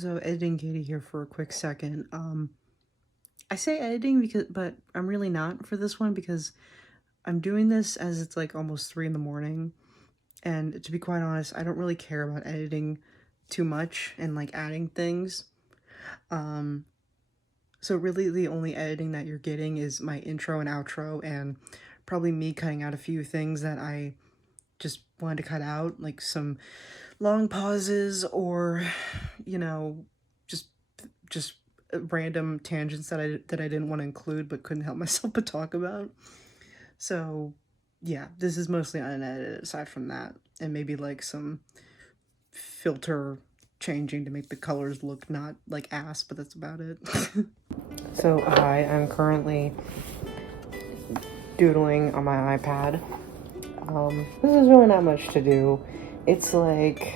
So editing Katie here for a quick second. I say editing but I'm really not for this one because I'm doing this as it's like almost 3 in the morning. And to be quite honest, I don't really care about editing too much and like adding things. Um, so really the only editing that you're getting is my intro and outro and probably me cutting out a few things that I just wanted to cut out, like some long pauses or, you know, just just random tangents that I didn't want to include but couldn't help myself but talk about. So, yeah, this is mostly unedited aside from that, and maybe like some filter changing to make the colors look not like ass, but that's about it. So, hi, I'm currently doodling on my iPad. This is really not much to do. It's like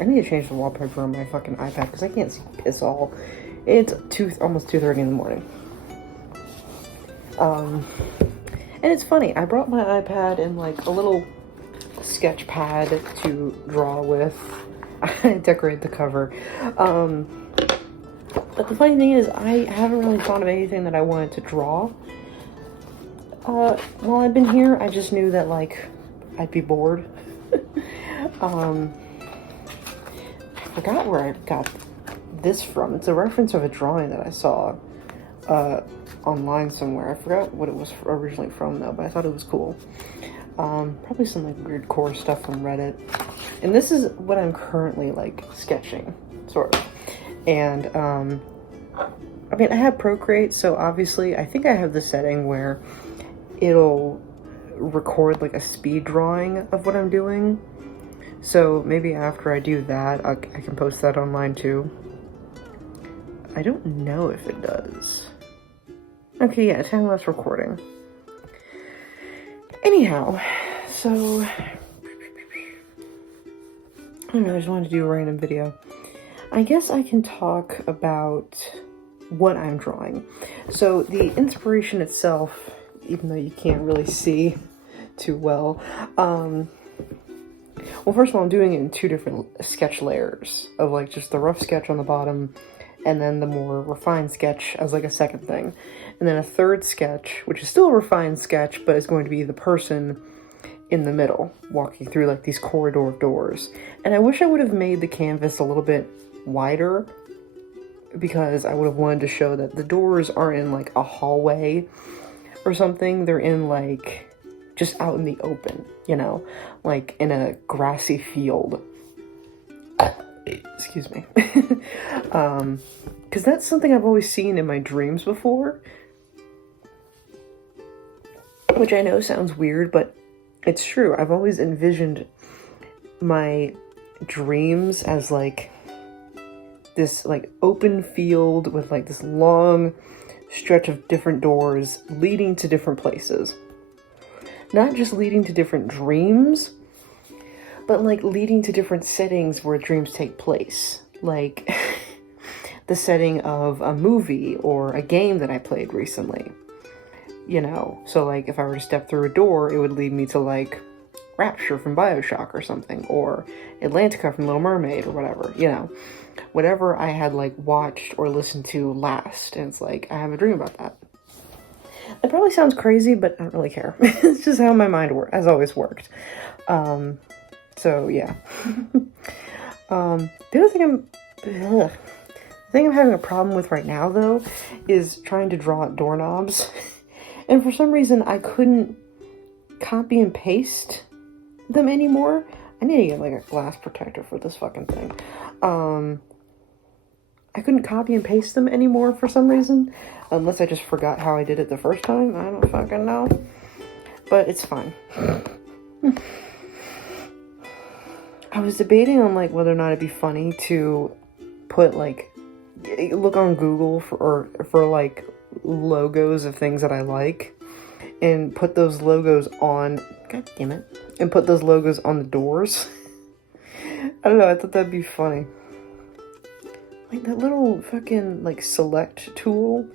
I need to change the wallpaper on my fucking iPad because I can't see piss all. It's almost 2:30 in the morning. And it's funny, I brought my iPad and like a little sketch pad to draw with. I decorate the cover. But the funny thing is, I haven't really thought of anything that I wanted to draw. While I've been here, I just knew that like I'd be bored. I forgot where I got this from. It's a reference of a drawing that I saw online somewhere. I forgot what it was originally from though, but I thought it was cool. Probably some like weird core stuff from Reddit. And this is what I'm currently like sketching, sort of. And I mean, I have Procreate, so obviously I think I have the setting where it'll record like a speed drawing of what I'm doing. So maybe after I do that, I can post that online too. I don't know if it does. Okay, yeah, time lapse recording. Anyhow, so I don't know, I just wanted to do a random video. I guess I can talk about what I'm drawing. So the inspiration itself, even though you can't really see too well, well, first of all, I'm doing it in two different sketch layers of like just the rough sketch on the bottom and then the more refined sketch as like a second thing. And then a third sketch, which is still a refined sketch, but is going to be the person in the middle walking through like these corridor doors. And I wish I would have made the canvas a little bit wider because I would have wanted to show that the doors aren't in like a hallway or something. They're in like just out in the open, you know, like in a grassy field. Excuse me. Because that's something I've always seen in my dreams before, which I know sounds weird, but it's true. I've always envisioned my dreams as like this like open field with like this long stretch of different doors leading to different places. Not just leading to different dreams, but like leading to different settings where dreams take place. Like the setting of a movie or a game that I played recently. You know, so like if I were to step through a door, it would lead me to like Rapture from BioShock or something, or Atlantica from Little Mermaid or whatever, you know. Whatever I had like watched or listened to last, and it's like, I have a dream about that. It probably sounds crazy, but I don't really care. It's just how my mind has always worked. So yeah. The other thing the thing I'm having a problem with right now though is trying to draw doorknobs. And for some reason I couldn't copy and paste them anymore. I need to get like a glass protector for this fucking thing. I couldn't copy and paste them anymore for some reason, unless I just forgot how I did it the first time. I don't fucking know, but it's fine. I was debating on like whether or not it'd be funny to put like look on Google for like logos of things that I like and put those logos on, god damn it, and put those logos on the doors. I don't know, I thought that'd be funny. Like that little fucking like select tool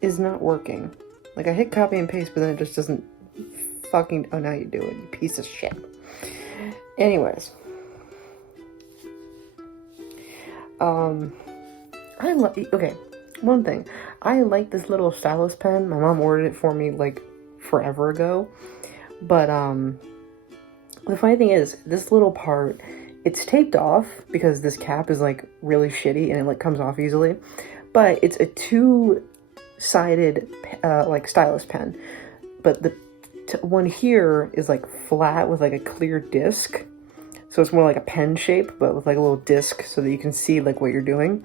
is not working. Like I hit copy and paste, but then it just doesn't fucking, oh now you do it, you piece of shit. Anyways. Okay, one thing. I like this little stylus pen. My mom ordered it for me, like, forever ago. But, the funny thing is, this little part, it's taped off because this cap is, like, really shitty and it, like, comes off easily. But it's a two-sided, like, stylus pen. But the one here is, like, flat with, like, a clear disc. So it's more like a pen shape, but with, like, a little disc so that you can see, like, what you're doing.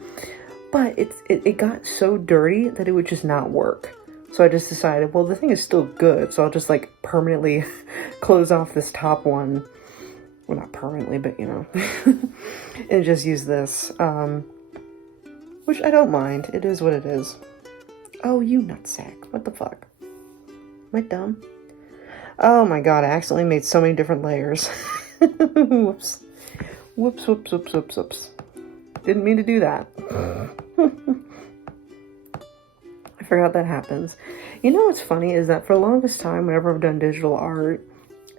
But it got so dirty that it would just not work. So I just decided, well, the thing is still good, so I'll just, like, permanently close off this top one. Well, not permanently, but, you know. And just use this. Which I don't mind. It is what it is. Oh, you nutsack. What the fuck? Am I dumb? Oh my god, I accidentally made so many different layers. Whoops. Whoops, whoops, whoops, whoops, whoops. Didn't mean to do that. I forgot that happens. You know what's funny is that for the longest time, whenever I've done digital art,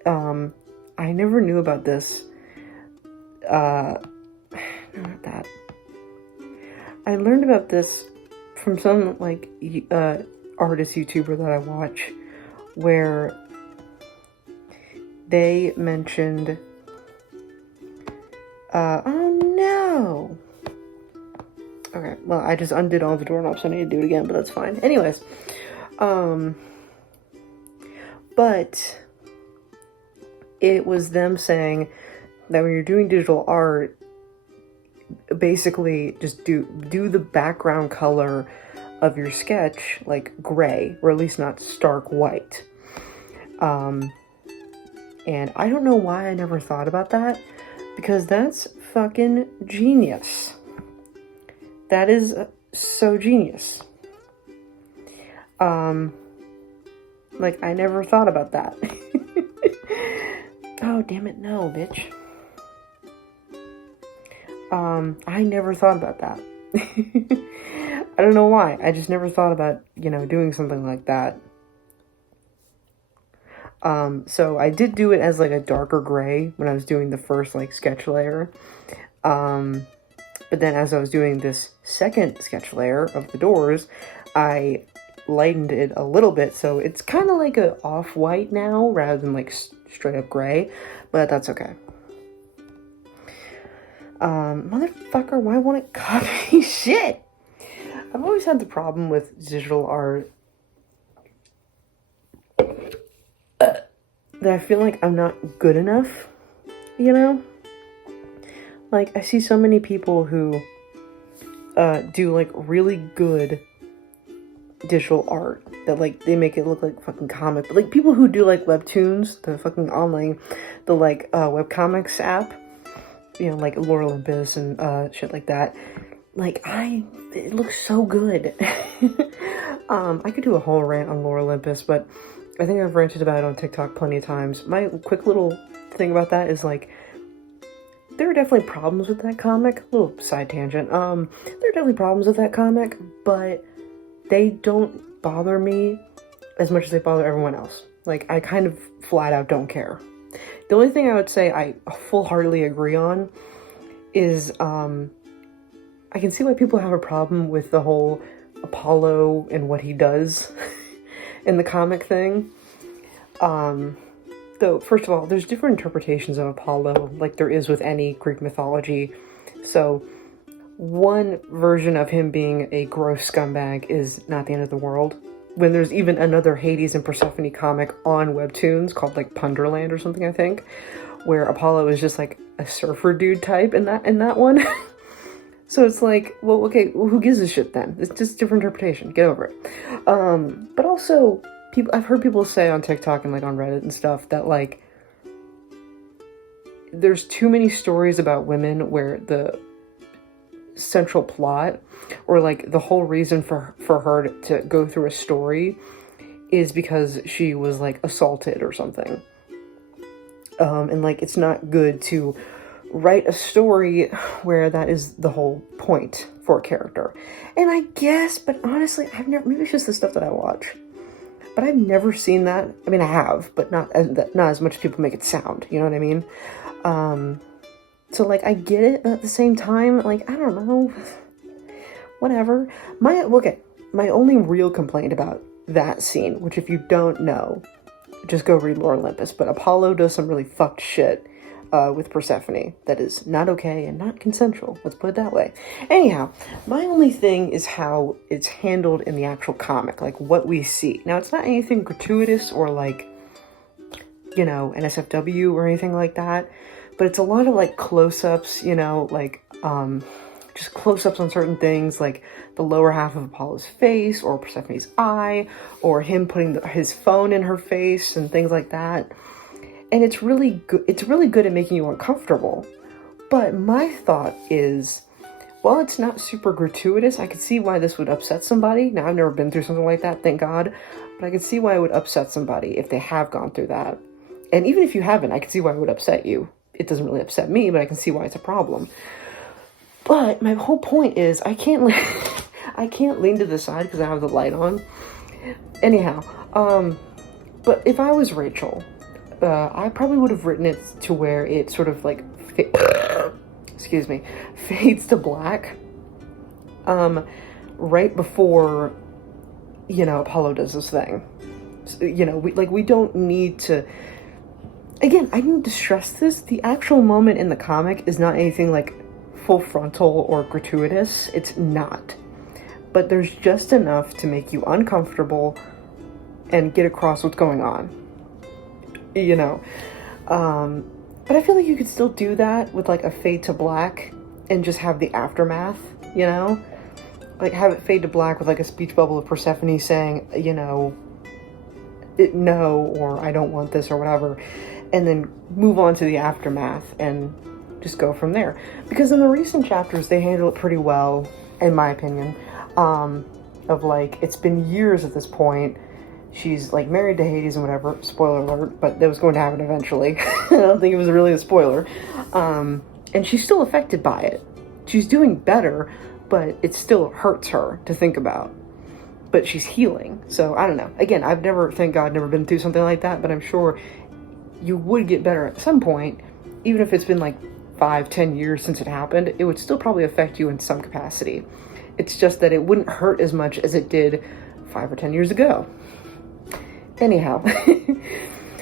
I never knew about this. Not that. I learned about this from some, like, artist YouTuber that I watch, where they mentioned, oh no! Okay, well, I just undid all the doorknobs, so I need to do it again, but that's fine. Anyways, but it was them saying that when you're doing digital art, basically just do the background color of your sketch like gray, or at least not stark white. And I don't know why I never thought about that, because that's fucking genius. That is so genius. Like, I never thought about that. Oh, damn it, no, bitch. I never thought about that. I don't know why. I just never thought about, you know, doing something like that. So I did do it as, like, a darker gray when I was doing the first, like, sketch layer. But then as I was doing this second sketch layer of the doors, I lightened it a little bit, so it's kind of like a off-white now, rather than, like, straight up gray, but that's okay. Motherfucker, why won't it copy shit? I've always had the problem with digital art that I feel like I'm not good enough, you know? Like, I see so many people who do, like, really good digital art that, like, they make it look like fucking comic. But, like, people who do, like, webtoons, the fucking online, the, like, webcomics app, you know, like Lore Olympus and shit like that. Like, it looks so good. I could do a whole rant on Lore Olympus, but I think I've ranted about it on TikTok plenty of times. My quick little thing about that is, like, there are definitely problems with that comic. Little side tangent. There are definitely problems with that comic, but they don't bother me as much as they bother everyone else. Like, I kind of flat out don't care. The only thing I would say I full-heartedly agree on is, I can see why people have a problem with the whole Apollo and what he does in the comic thing. Though, first of all, there's different interpretations of Apollo, like there is with any Greek mythology. So, one version of him being a gross scumbag is not the end of the world. When there's even another Hades and Persephone comic on Webtoons called, like, Punderland or something, I think, where Apollo is just, like, a surfer dude type in that one. So it's like, well, okay, well, who gives a shit then? It's just different interpretation. Get over it. But also, I've heard people say on TikTok and, like, on Reddit and stuff that, like, there's too many stories about women where the central plot, or, like, the whole reason for her to go through a story is because she was, like, assaulted or something. And, like, it's not good to write a story where that is the whole point for a character. And I guess, but honestly, maybe it's just the stuff that I watch. But I've never seen that. I mean, I have, but not as much as people make it sound. You know what I mean? So, like, I get it, but at the same time, like, I don't know. Whatever. My only real complaint about that scene, which if you don't know, just go read Lore Olympus, but Apollo does some really fucked shit with Persephone that is not okay and not consensual. Let's put it that way. Anyhow, my only thing is how it's handled in the actual comic, like what we see. Now, it's not anything gratuitous or like, you know, an SFW or anything like that, but it's a lot of like close-ups, you know, like just close-ups on certain things, like the lower half of Apollo's face or Persephone's eye, or him putting his phone in her face and things like that. And it's really good. It's really good at making you uncomfortable. But my thought is, while it's not super gratuitous, I could see why this would upset somebody. Now, I've never been through something like that, thank God, but I could see why it would upset somebody if they have gone through that. And even if you haven't, I can see why it would upset you. It doesn't really upset me, but I can see why it's a problem. But my whole point is, I can't lean to the side because I have the light on. Anyhow, but if I was Rachel, I probably would have written it to where it sort of like, excuse me, fades to black, right before, you know, Apollo does this thing. So, you know, we don't need to, again, I need to stress this, the actual moment in the comic is not anything like full frontal or gratuitous. It's not. But there's just enough to make you uncomfortable and get across what's going on. You know, but I feel like you could still do that with like a fade to black and just have the aftermath, you know, like have it fade to black with like a speech bubble of Persephone saying, you know, no, or I don't want this or whatever, and then move on to the aftermath and just go from there. Because in the recent chapters, they handle it pretty well, in my opinion, of like, it's been years at this point. She's like married to Hades and whatever, spoiler alert, but that was going to happen eventually. I don't think it was really a spoiler. And she's still affected by it. She's doing better, but it still hurts her to think about. But she's healing. So I don't know. Again, I've never, thank God, never been through something like that, but I'm sure you would get better at some point. Even if it's been like 5-10 years since it happened, it would still probably affect you in some capacity. It's just that it wouldn't hurt as much as it did 5 or 10 years ago. Anyhow,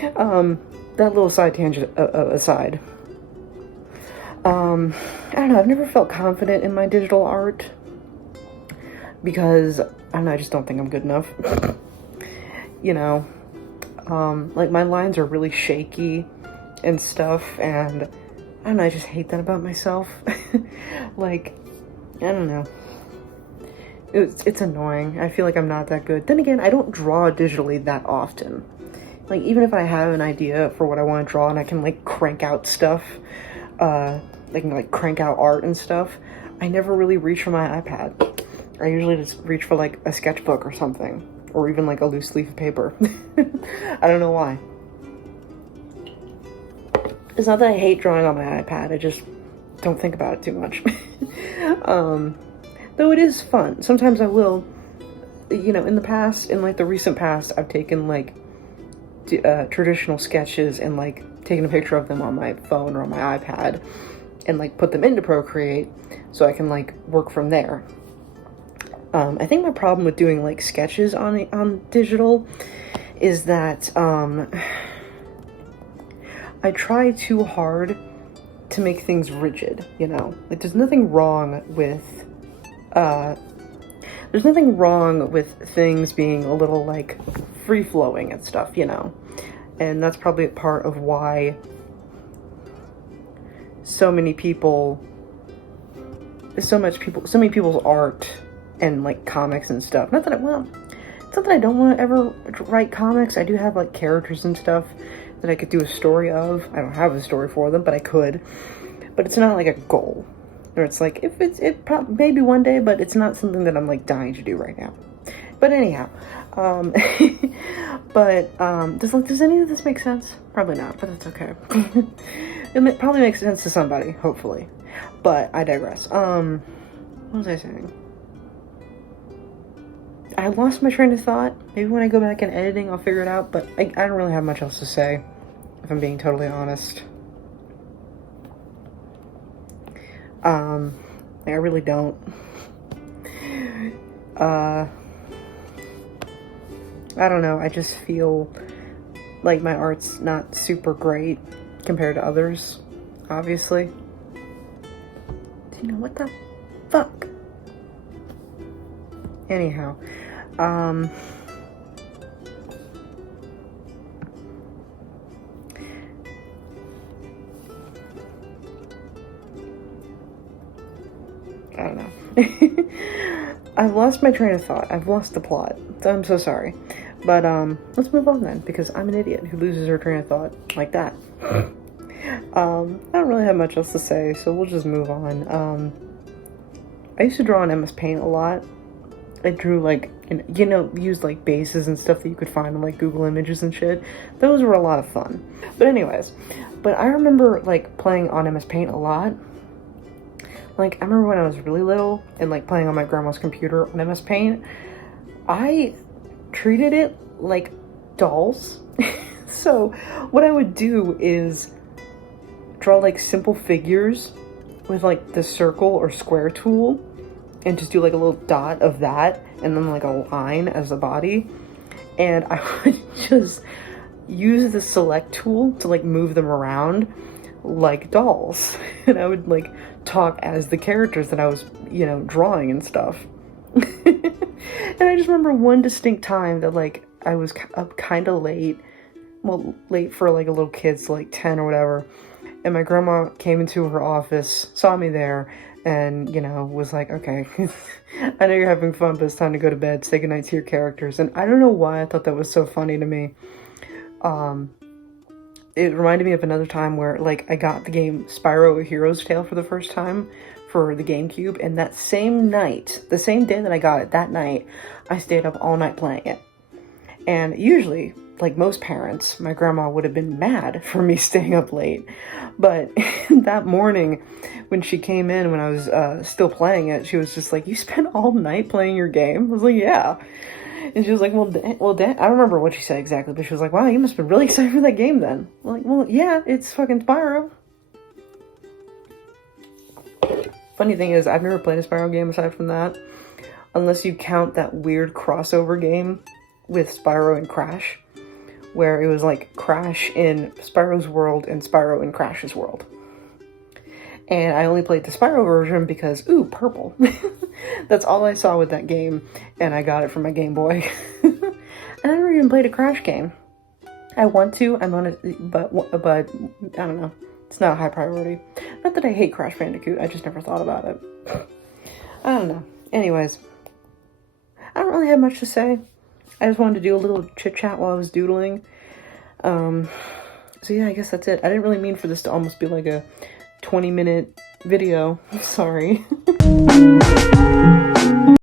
that little side tangent aside, I don't know, I've never felt confident in my digital art because, I don't know, I just don't think I'm good enough. You know, like my lines are really shaky and stuff, and I don't know, I just hate that about myself. Like, I don't know. It's annoying. I feel like I'm not that good. Then again, I don't draw digitally that often. Like, even if I have an idea for what I want to draw and I can, like, crank out stuff, I can, like, crank out art and stuff, I never really reach for my iPad. I usually just reach for, like, a sketchbook or something. Or even, like, a loose leaf of paper. I don't know why. It's not that I hate drawing on my iPad, I just don't think about it too much. Though it is fun. Sometimes I will, you know, in the past, in like the recent past, I've taken like traditional sketches and like taken a picture of them on my phone or on my iPad and like put them into Procreate so I can like work from there. I think my problem with doing like sketches on digital is that I try too hard to make things rigid, you know? Like there's nothing wrong with things being a little like free-flowing and stuff, you know, and that's probably a part of why so many people's art and like comics and stuff. Not that it's not that I don't want to ever write comics. I do have like characters and stuff that I could do a story of. I don't have a story for them, but I could. But it's not like a goal. Or it's like, maybe one day, but it's not something that I'm like dying to do right now. But anyhow, does any of this make sense? Probably not, but that's okay. It probably makes sense to somebody, hopefully. But I digress. What was I saying? I lost my train of thought. Maybe when I go back in editing, I'll figure it out, but I don't really have much else to say, if I'm being totally honest. I really don't. I don't know, I just feel like my art's not super great compared to others, obviously. You know, what the fuck? Anyhow, I don't know. I've lost my train of thought. I've lost the plot. So I'm so sorry. But let's move on then, because I'm an idiot who loses her train of thought like that. I don't really have much else to say, so we'll just move on. I used to draw in MS Paint a lot. I drew like, you know, used like bases and stuff that you could find on like Google Images and shit. Those were a lot of fun. But anyways, I remember like playing on MS Paint a lot. Like, I remember when I was really little and like playing on my grandma's computer on MS Paint, I treated it like dolls. So what I would do is draw like simple figures with like the circle or square tool and just do like a little dot of that and then like a line as a body. And I would just use the select tool to like move them around like dolls. And I would like talk as the characters that I was, you know, drawing and stuff. And I just remember one distinct time that like I was up kind of late, well, late for like a little kid, so like 10 or whatever, and my grandma came into her office, saw me there, and, you know, was like, okay, I know you're having fun, but it's time to go to bed, say goodnight to your characters. And I don't know why I thought that was so funny to me. It reminded me of another time where, like, I got the game Spyro: A Hero's Tale for the first time for the GameCube, and that same night, the same day that I got it, that night, I stayed up all night playing it. And usually, like most parents, my grandma would have been mad for me staying up late. But that morning, when she came in, when I was still playing it, she was just like, "You spent all night playing your game?" I was like, "Yeah." And she was like, well, Dad, I don't remember what she said exactly, but she was like, "Wow, you must have been really excited for that game then." I'm like, well, yeah, it's fucking Spyro. Funny thing is, I've never played a Spyro game aside from that, unless you count that weird crossover game with Spyro and Crash, where it was like Crash in Spyro's world and Spyro in Crash's world. And I only played the Spyro version because, ooh, purple. That's all I saw with that game, and I got it from my Game Boy. And I never even played a Crash game. I want to, I'm on it, but I don't know. It's not a high priority. Not that I hate Crash Bandicoot, I just never thought about it. I don't know. Anyways, I don't really have much to say. I just wanted to do a little chit-chat while I was doodling. So yeah, I guess that's it. I didn't really mean for this to almost be like a 20-minute video. Sorry.